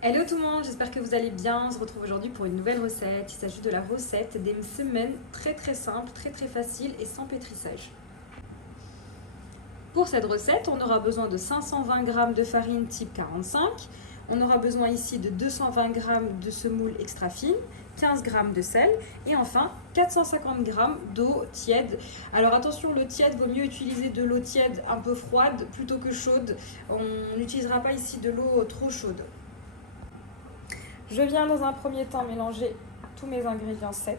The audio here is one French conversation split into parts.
Hello tout le monde, j'espère que vous allez bien. On se retrouve aujourd'hui pour une nouvelle recette. Il s'agit de la recette des msemen, très simple, très facile et sans pétrissage. Pour cette recette, on aura besoin de 520 g de farine type 45. On aura besoin ici de 220 g de semoule extra fine, 15 g de sel et enfin 450 g d'eau tiède. Alors attention, l'eau tiède, vaut mieux utiliser de l'eau tiède un peu froide plutôt que chaude. On n'utilisera pas ici de l'eau trop chaude. Je viens dans un premier temps mélanger tous mes ingrédients secs.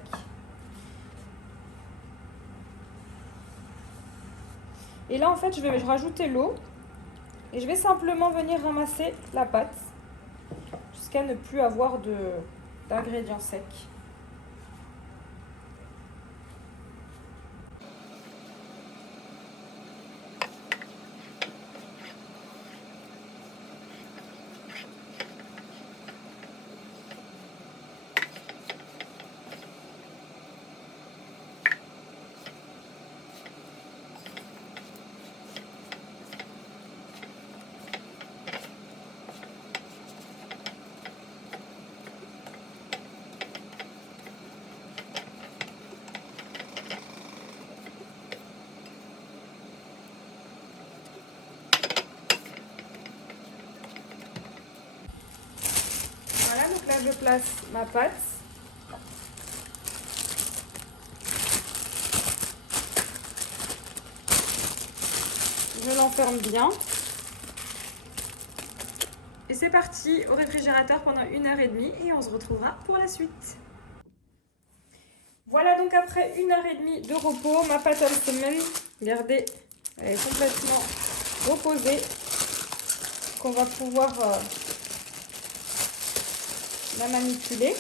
Et là, en fait, je vais rajouter l'eau et je vais simplement venir ramasser la pâte jusqu'à ne plus avoir d'ingrédients secs. Voilà, donc là, je place ma pâte. Je l'enferme bien. Et c'est parti au réfrigérateur pendant 1h30 et on se retrouvera pour la suite. Voilà donc après 1h30 de repos, ma pâte à msemen, regardez, elle est complètement reposée. Qu'on va pouvoir la manipuler.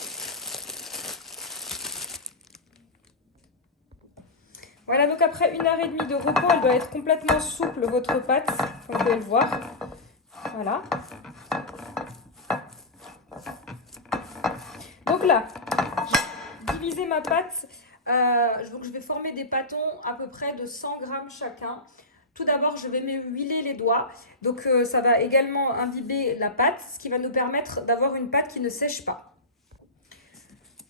Voilà, donc après 1h30 de repos, elle doit être complètement souple, votre pâte, comme vous pouvez le voir. Voilà. Donc là, j'ai divisé ma pâte. Donc je vais former des pâtons à peu près de 100 g chacun. Tout d'abord, je vais m'huiler les doigts. Donc ça va également imbiber la pâte, ce qui va nous permettre d'avoir une pâte qui ne sèche pas.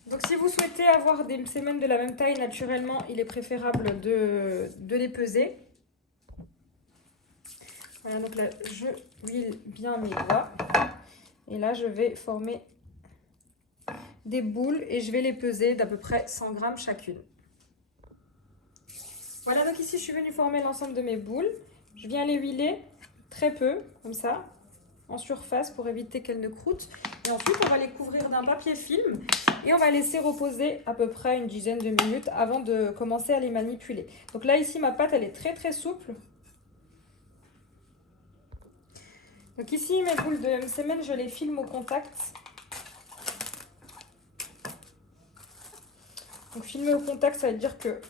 Donc si vous souhaitez avoir des msemen de la même taille, naturellement, il est préférable de les peser. Voilà, donc là, je huile bien mes doigts. Et là, je vais former des boules et je vais les peser d'à peu près 100 g chacune. Voilà, donc ici, je suis venue former l'ensemble de mes boules. Je viens les huiler très peu, comme ça, en surface pour éviter qu'elles ne croûtent. Et ensuite, on va les couvrir d'un papier film et on va laisser reposer à peu près une dizaine de minutes avant de commencer à les manipuler. Donc là, ici, ma pâte, elle est très souple. Donc ici, mes boules de msemen, je les filme au contact. Donc filmer au contact, ça veut dire que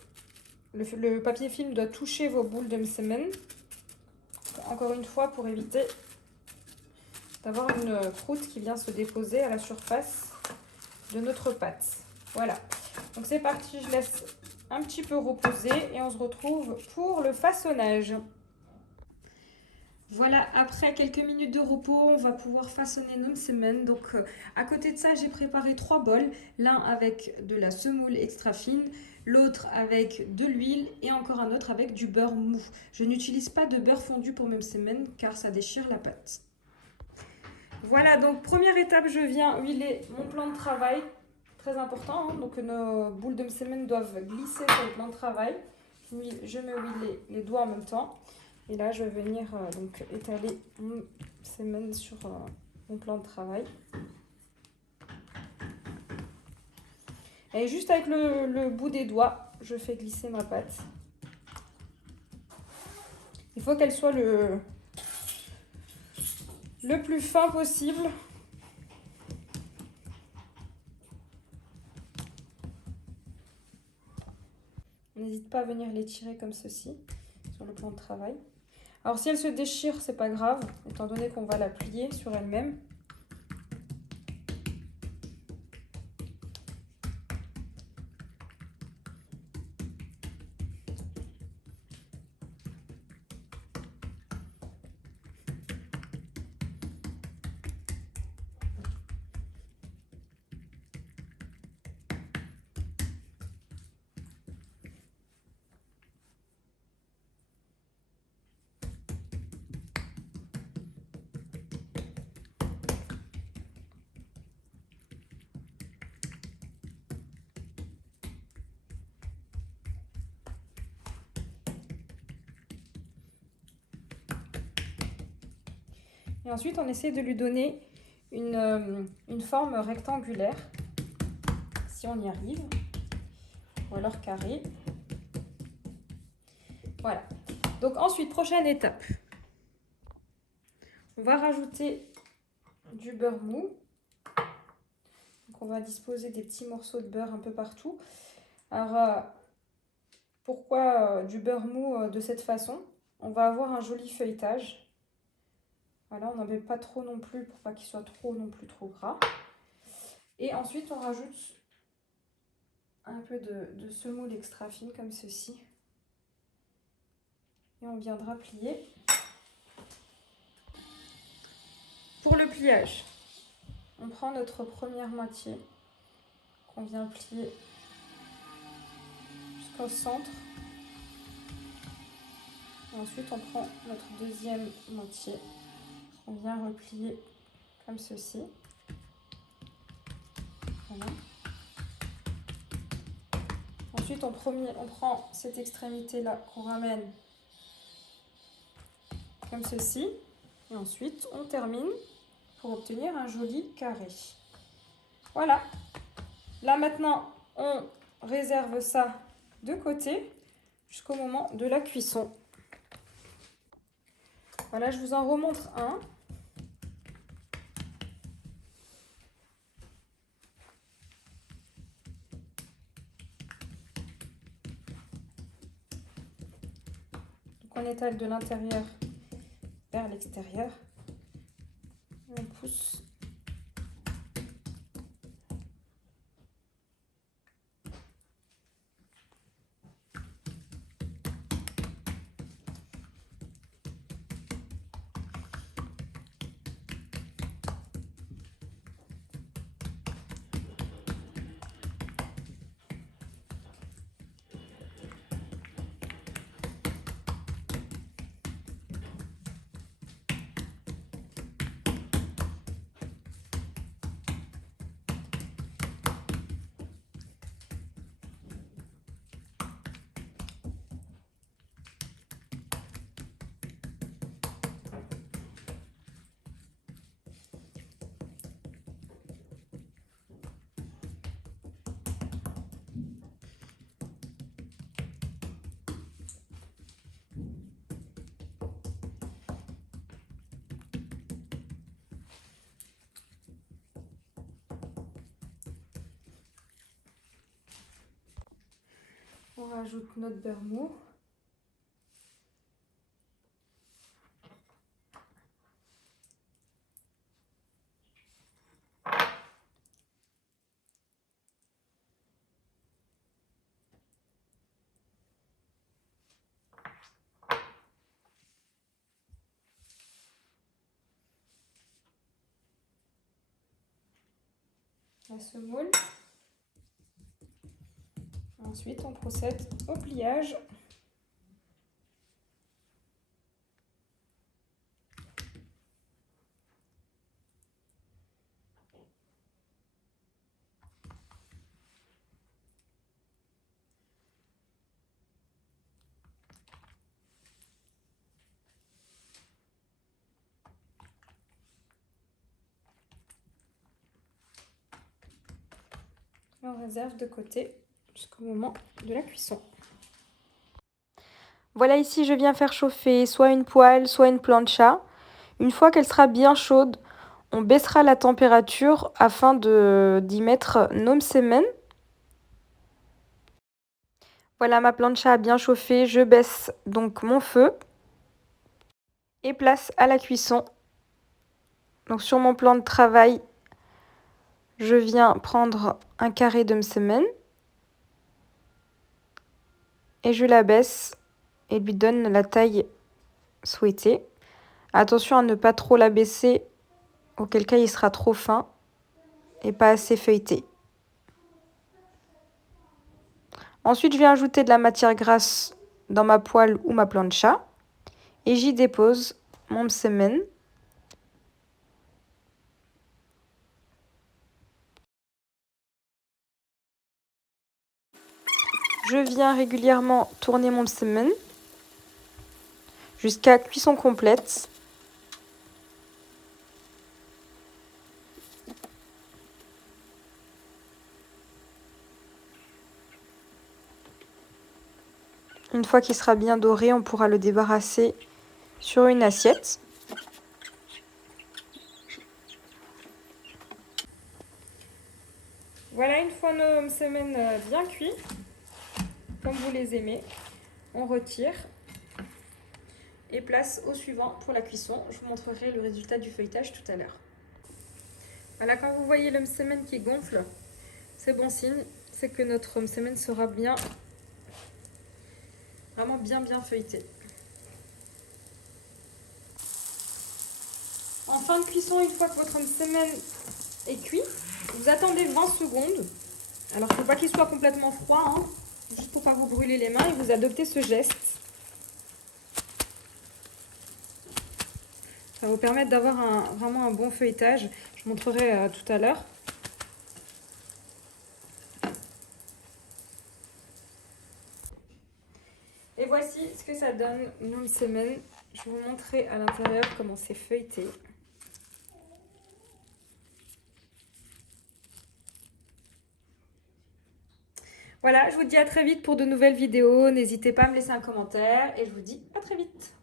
le papier film doit toucher vos boules de msemen. Encore une fois, pour éviter d'avoir une croûte qui vient se déposer à la surface de notre pâte. Voilà. Donc c'est parti, je laisse un petit peu reposer et on se retrouve pour le façonnage. Voilà, après quelques minutes de repos, on va pouvoir façonner nos msemen. Donc à côté de ça, j'ai préparé 3 bols. L'un avec de la semoule extra fine, l'autre avec de l'huile et encore un autre avec du beurre mou. Je n'utilise pas de beurre fondu pour mes msemen car ça déchire la pâte. Voilà, donc première étape, je viens huiler mon plan de travail. Très important, hein, donc nos boules de msemen doivent glisser sur le plan de travail. Je me huile les doigts en même temps. Et là, je vais venir donc étaler mon msemen sur mon plan de travail. Et juste avec le bout des doigts, je fais glisser ma pâte. Il faut qu'elle soit le plus fin possible. N'hésite pas à venir les tirer comme ceci sur le plan de travail. Alors si elle se déchire, c'est pas grave, étant donné qu'on va la plier sur elle-même. Et ensuite, on essaie de lui donner une forme rectangulaire, si on y arrive, ou alors carré. Voilà. Donc ensuite, prochaine étape. On va rajouter du beurre mou. Donc on va disposer des petits morceaux de beurre un peu partout. Alors, pourquoi du beurre mou de cette façon? On va avoir un joli feuilletage. Voilà, on n'en met pas trop non plus pour pas qu'il soit trop gras. Et ensuite, on rajoute un peu de semoule extra fine comme ceci. Et on viendra plier. Pour le pliage, on prend notre première moitié qu'on vient plier jusqu'au centre. Et ensuite, on prend notre deuxième moitié qu'on vient replier comme ceci. Voilà. Ensuite, on prend cette extrémité-là qu'on ramène comme ceci. Et ensuite, on termine pour obtenir un joli carré. Voilà. Là, maintenant, on réserve ça de côté jusqu'au moment de la cuisson. Voilà, je vous en remontre un. Donc, on étale de l'intérieur vers l'extérieur. On pousse. On rajoute notre beurre mou. La semoule. Ensuite, on procède au pliage. Et on réserve de côté jusqu'au moment de la cuisson. Voilà, ici je viens faire chauffer soit une poêle, soit une plancha. Une fois qu'elle sera bien chaude, on baissera la température afin d'y mettre nos msemen. Voilà, ma plancha a bien chauffé, je baisse donc mon feu et place à la cuisson. Donc sur mon plan de travail, je viens prendre un carré de msemen et je la baisse et lui donne la taille souhaitée. Attention à ne pas trop l'abaisser, auquel cas il sera trop fin et pas assez feuilleté. Ensuite, je viens ajouter de la matière grasse dans ma poêle ou ma plancha et j'y dépose mon msemen. Je viens régulièrement tourner mon msemen jusqu'à cuisson complète. Une fois qu'il sera bien doré, on pourra le débarrasser sur une assiette. Voilà, une fois nos msemen bien cuits, comme vous les aimez, on retire et place au suivant pour la cuisson. Je vous montrerai le résultat du feuilletage tout à l'heure. Voilà, quand vous voyez le msemen qui gonfle, c'est bon signe, c'est que notre msemen sera bien, vraiment bien feuilleté. En fin de cuisson, une fois que votre msemen est cuit, vous attendez 20 secondes. Alors, il ne faut pas qu'il soit complètement froid, hein, juste pour ne pas vous brûler les mains, et vous adoptez ce geste. Ça va vous permettre d'avoir vraiment un bon feuilletage. Je vous montrerai tout à l'heure. Et voici ce que ça donne une semaine. Je vais vous montrer à l'intérieur comment c'est feuilleté. Voilà, je vous dis à très vite pour de nouvelles vidéos. N'hésitez pas à me laisser un commentaire et je vous dis à très vite.